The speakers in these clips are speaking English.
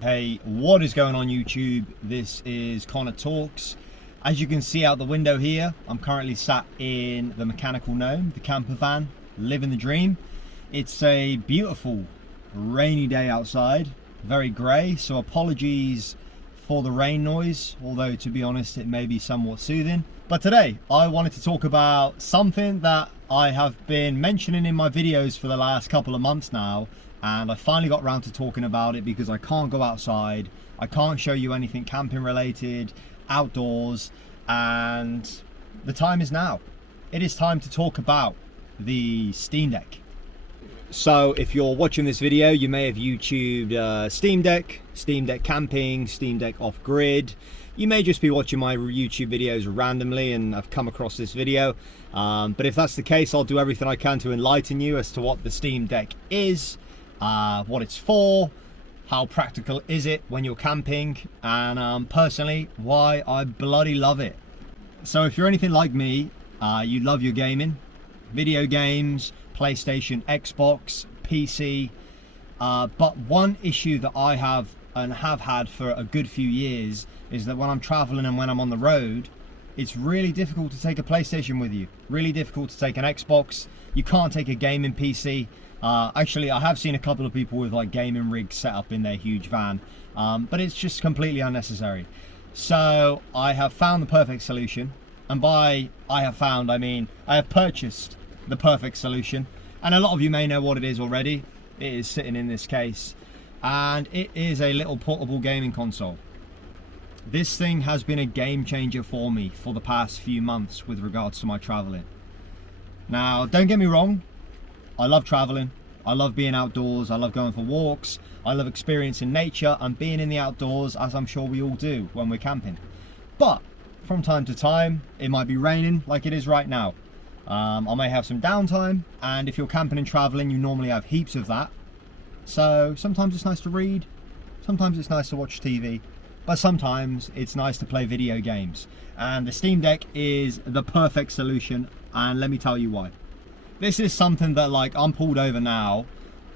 Hey, what is going on YouTube? This is Connor Talks. As you can see out the window here, I'm currently sat in the Mechanical Gnome, the camper van, living the dream. It's a beautiful rainy day outside, very grey, so apologies for the rain noise, although to be honest it may be somewhat soothing. But today I wanted to talk about something that I have been mentioning in my videos for the last couple of months now, and I finally got around to talking about it because I can't go outside, I can't show you anything camping related, outdoors, and the time is now. It is time to talk about the Steamdeck. So if you're watching this video, you may have YouTubed Steamdeck, Steamdeck camping, Steamdeck off-grid. You may just be watching my YouTube videos randomly and I've come across this video. But if that's the case, I'll do everything I can to enlighten you as to what the Steamdeck is, what it's for, how practical is it when you're camping, and personally, why I bloody love it. So if you're anything like me, you love your gaming, video games, PlayStation, Xbox, PC, but one issue that I have and have had for a good few years is that when I'm traveling and when I'm on the road, it's really difficult to take a PlayStation with you, really difficult to take an Xbox. You can't take a gaming PC. Actually, I have seen a couple of people with like gaming rigs set up in their huge van, but it's just completely unnecessary. So I have found the perfect solution, and by I have found, I mean I have purchased the perfect solution, and a lot of you may know what it is already. It is sitting in this case, and it is a little portable gaming console. This thing has been a game changer for me for the past few months with regards to my traveling. Now, don't get me wrong, I love traveling, I love being outdoors, I love going for walks, I love experiencing nature and being in the outdoors, as I'm sure we all do when we're camping. But from time to time, it might be raining like it is right now. I may have some downtime, and if you're camping and traveling, you normally have heaps of that. So sometimes it's nice to read, sometimes it's nice to watch TV, but sometimes it's nice to play video games. And the Steamdeck is the perfect solution, and let me tell you why. This is something that, like, I'm pulled over now.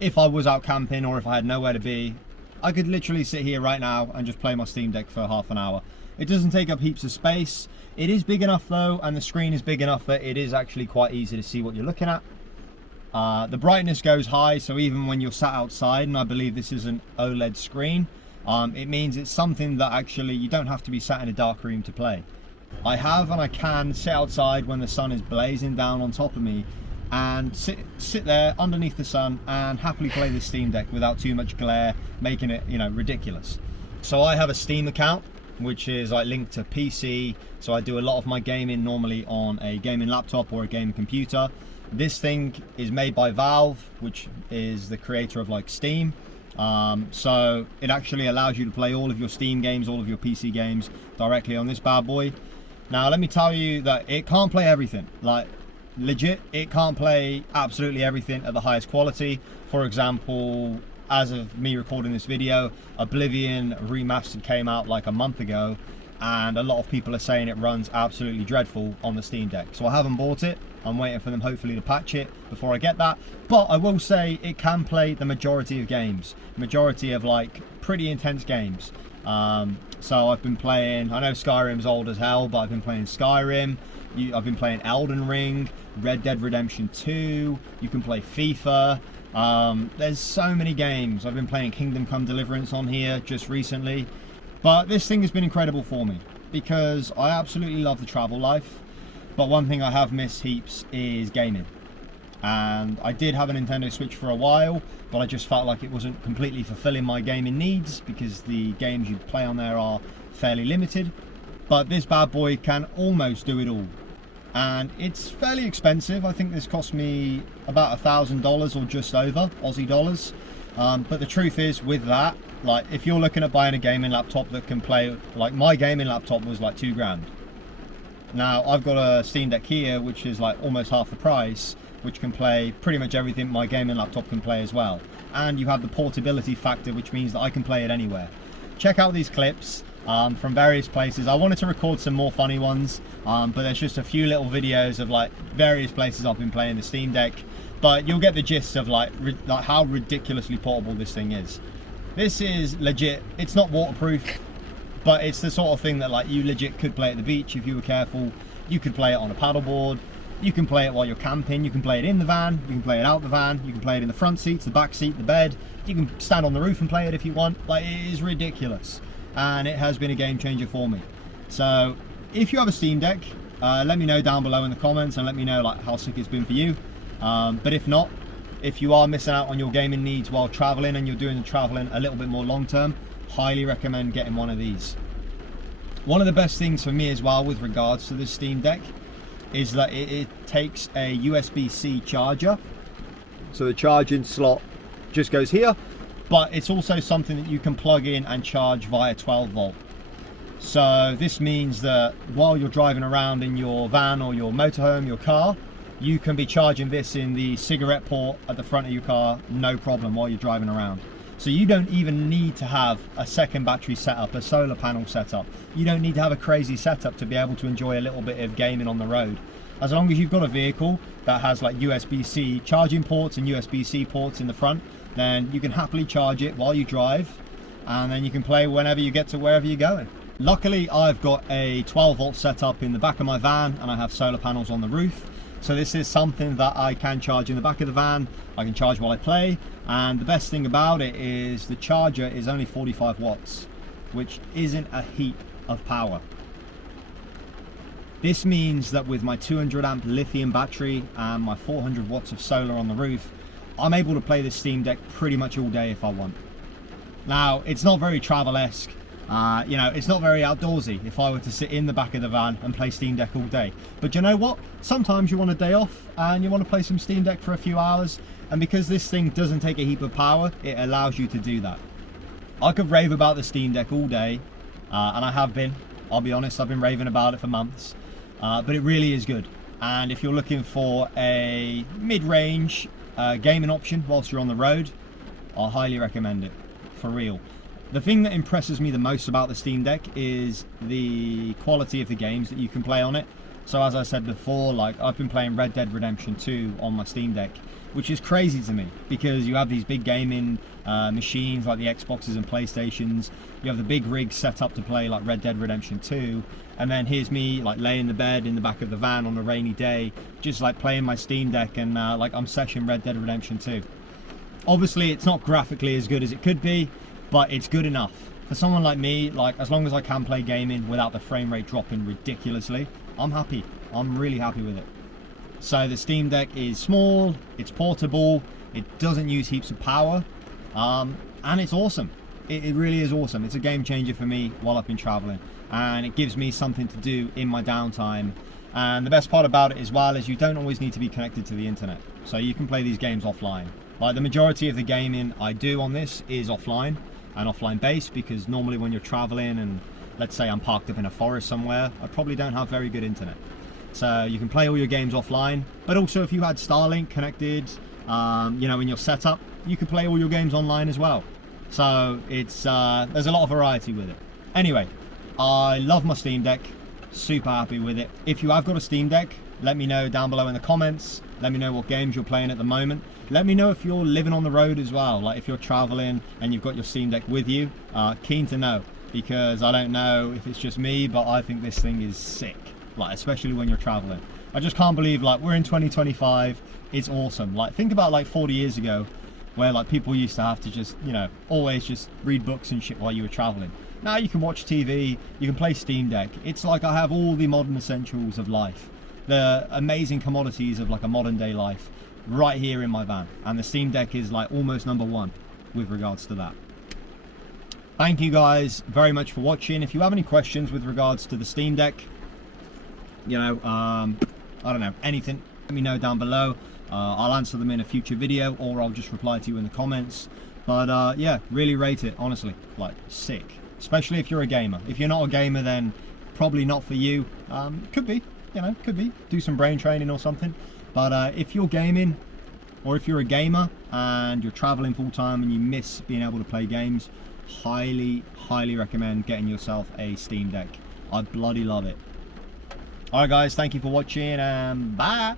If I was out camping or if I had nowhere to be, I could literally sit here right now and just play my Steamdeck for half an hour. It doesn't take up heaps of space. It is big enough though, and the screen is big enough that it is actually quite easy to see what you're looking at. The brightness goes high, so even when you're sat outside, and I believe this is an OLED screen, it means it's something that actually you don't have to be sat in a dark room to play. I have and I can sit outside when the sun is blazing down on top of me and sit there underneath the sun and happily play the Steamdeck without too much glare, making it, you know, ridiculous. So I have a Steam account which is like linked to PC, so I do a lot of my gaming normally on a gaming laptop or a gaming computer. This thing is made by Valve, which is the creator of like Steam. So it actually allows you to play all of your Steam games, all of your PC games directly on this bad boy. Now let me tell you that it can't play everything, like legit, it can't play absolutely everything at the highest quality. For example, as of me recording this video, Oblivion Remastered came out like a month ago, and a lot of people are saying it runs absolutely dreadful on the Steamdeck. So I haven't bought it, I'm waiting for them hopefully to patch it before I get that. But I will say it can play the majority of games, majority of like pretty intense games. So I've been playing, I know Skyrim's old as hell, but I've been playing Skyrim, I've been playing Elden Ring, Red Dead Redemption 2, you can play FIFA. There's so many games. I've been playing Kingdom Come Deliverance on here just recently. But this thing has been incredible for me because I absolutely love the travel life. But one thing I have missed heaps is gaming. And I did have a Nintendo Switch for a while, but I just felt like it wasn't completely fulfilling my gaming needs because the games you play on there are fairly limited. But this bad boy can almost do it all. And it's fairly expensive. I think this cost me about $1,000 or just over Aussie dollars. But the truth is, with that, like if you're looking at buying a gaming laptop that can play, like my gaming laptop was like $2 grand. Now I've got a Steam Deck here which is like almost half the price, which can play pretty much everything my gaming laptop can play as well. And you have the portability factor, which means that I can play it anywhere. Check out these clips from various places. I wanted to record some more funny ones, but there's just a few little videos of like various places I've been playing the Steam Deck. But you'll get the gist of like how ridiculously portable this thing is. This is legit. It's not waterproof, but it's the sort of thing that like you legit could play at the beach if you were careful. You could play it on a paddleboard. You can play it while you're camping. You can play it in the van. You can play it out the van. You can play it in the front seats, the back seat, the bed. You can stand on the roof and play it if you want. Like, it is ridiculous, and it has been a game changer for me. So if you have a Steam Deck, let me know down below in the comments and let me know like how sick it's been for you. But if not, if you are missing out on your gaming needs while traveling and you're doing the traveling a little bit more long term, highly recommend getting one of these. One of the best things for me as well with regards to the Steam Deck is that it takes a USB-C charger. So the charging slot just goes here, but it's also something that you can plug in and charge via 12 volt. So this means that while you're driving around in your van or your motorhome, your car, you can be charging this in the cigarette port at the front of your car, no problem, while you're driving around. So you don't even need to have a second battery setup, a solar panel setup. You don't need to have a crazy setup to be able to enjoy a little bit of gaming on the road. As long as you've got a vehicle that has like USB-C charging ports and USB-C ports in the front, then you can happily charge it while you drive, and then you can play whenever you get to wherever you're going. Luckily, I've got a 12 volt setup in the back of my van, and I have solar panels on the roof. So this is something that I can charge in the back of the van. I can charge while I play, and the best thing about it is the charger is only 45 watts, which isn't a heap of power. This means that with my 200 amp lithium battery and my 400 watts of solar on the roof, I'm able to play this Steam Deck pretty much all day if I want. Now, it's not very travel-esque. You know, it's not very outdoorsy if I were to sit in the back of the van and play Steam Deck all day. But you know what? Sometimes you want a day off and you want to play some Steam Deck for a few hours. And because this thing doesn't take a heap of power, it allows you to do that. I could rave about the Steam Deck all day, and I have been. I'll be honest, I've been raving about it for months. But it really is good. And if you're looking for a mid-range gaming option whilst you're on the road, I highly recommend it, for real. The thing that impresses me the most about the Steam Deck is the quality of the games that you can play on it. So as I said before, like I've been playing Red Dead Redemption 2 on my Steam Deck, which is crazy to me because you have these big gaming machines like the Xboxes and PlayStations. You have the big rig set up to play like Red Dead Redemption 2, and then here's me like laying in the bed in the back of the van on a rainy day, just like playing my Steam Deck, and like I'm sessioning Red Dead Redemption 2. Obviously it's not graphically as good as it could be, but it's good enough. For someone like me, like as long as I can play gaming without the frame rate dropping ridiculously, I'm happy. I'm really happy with it. So the Steam Deck is small, it's portable, it doesn't use heaps of power, and it's awesome. It really is awesome. It's a game changer for me while I've been traveling, and it gives me something to do in my downtime. And the best part about it as well is you don't always need to be connected to the internet, so you can play these games offline. Like the majority of the gaming I do on this is offline and offline based, because normally when you're traveling and let's say I'm parked up in a forest somewhere, I probably don't have very good internet. So you can play all your games offline, but also if you had Starlink connected, you know, in your setup, you could play all your games online as well. So it's there's a lot of variety with it. Anyway, I love my Steam Deck, super happy with it. If you have got a Steam Deck, let me know down below in the comments. Let me know what games you're playing at the moment. Let me know if you're living on the road as well, like if you're traveling and you've got your Steam Deck with you. Keen to know, because I don't know if it's just me, but I think this thing is sick, like especially when you're traveling. I just can't believe like we're in 2025. It's awesome. Like think about like 40 years ago where like people used to have to just, you know, always just read books and shit while you were traveling. Now you can watch TV, you can play Steam Deck. It's like I have all the modern essentials of life, the amazing commodities of like a modern day life right here in my van, and the Steam Deck is like almost #1 with regards to that. Thank you guys very much for watching. If you have any questions with regards to the Steam Deck, you know, I don't know, anything, let me know down below. I'll answer them in a future video, or I'll just reply to you in the comments. But yeah, really rate it, honestly, like sick. Especially if you're a gamer. If you're not a gamer, then probably not for you. Could be, you know, could be. Do some brain training or something. But if you're gaming, or if you're a gamer and you're traveling full time and you miss being able to play games, highly recommend getting yourself a Steam Deck. I bloody love it. Alright guys, thank you for watching, and bye.